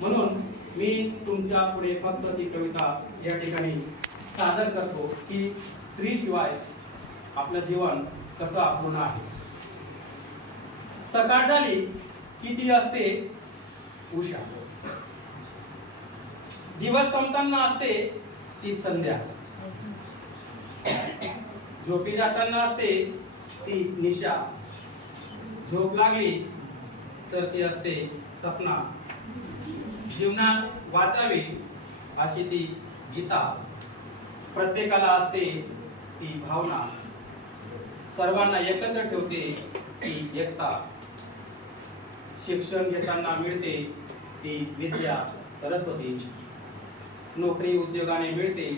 म्हणून मी तुमच्या पुढे फक्त ती कविता या ठिकाणी सादर करतो की स्त्री शिवाय आपलं जीवन कसं अपूर्ण आहे. सकाळ झाली की ती असते उषा, दिवस संपताना असते ती संध्या, झोपी जाताना असते ती निशा, झोप लागली तर ती असते सपना, जीवनात वाचावी अशी ती गीता, प्रत्येकाला असते ती भावना, सर्वांना एकत्र ठेवते ती एकता, शिक्षण घेताना मिळते ती विद्या सरस्वती, नोकरी उद्योगाने मिळते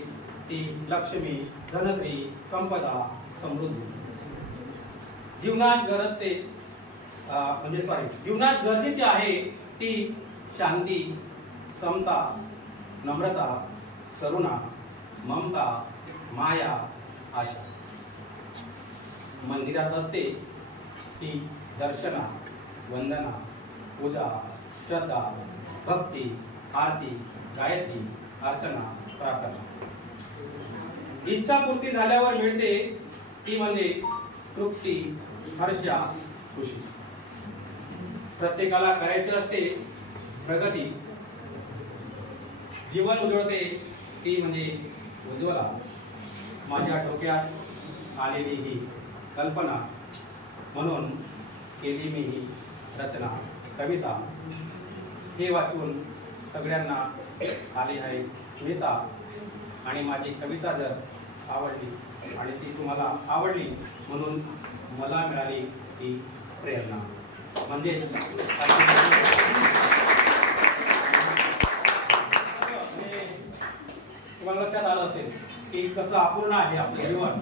ती लक्ष्मी धनश्री संपदा समृद्धी. जीवनात गरजते जीवनात गरजेची आहे ती शांती, समता, नम्रता, करुणा, ममता, माया, आशा. मंदिरात असते ती दर्शना, वंदना, पूजा, श्रद्धा, भक्ती, आरती, गायत्री, अर्चना, प्रार्थना. इच्छा पूर्ती झाल्यावर मिळते ती म्हणजे तृप्ती, हर्षा, खुशी. प्रत्येकाला करायचे असते प्रगती, जीवन उजळते ती म्हणजे उज्ज्वला. माझ्या डोक्यात आलेली ही कल्पना, म्हणून केली मी ही रचना कविता. हे वाचून सगळ्यांना आली आहे स्मिता, आणि माझी कविता जर आवडली आणि ती तुम्हाला आवडली म्हणून मला मिळाली ती प्रेरणा. म्हणजेच तुम्हाला लक्षात आलं असेल की कसं अपूर्ण आहे आपलं जीवन.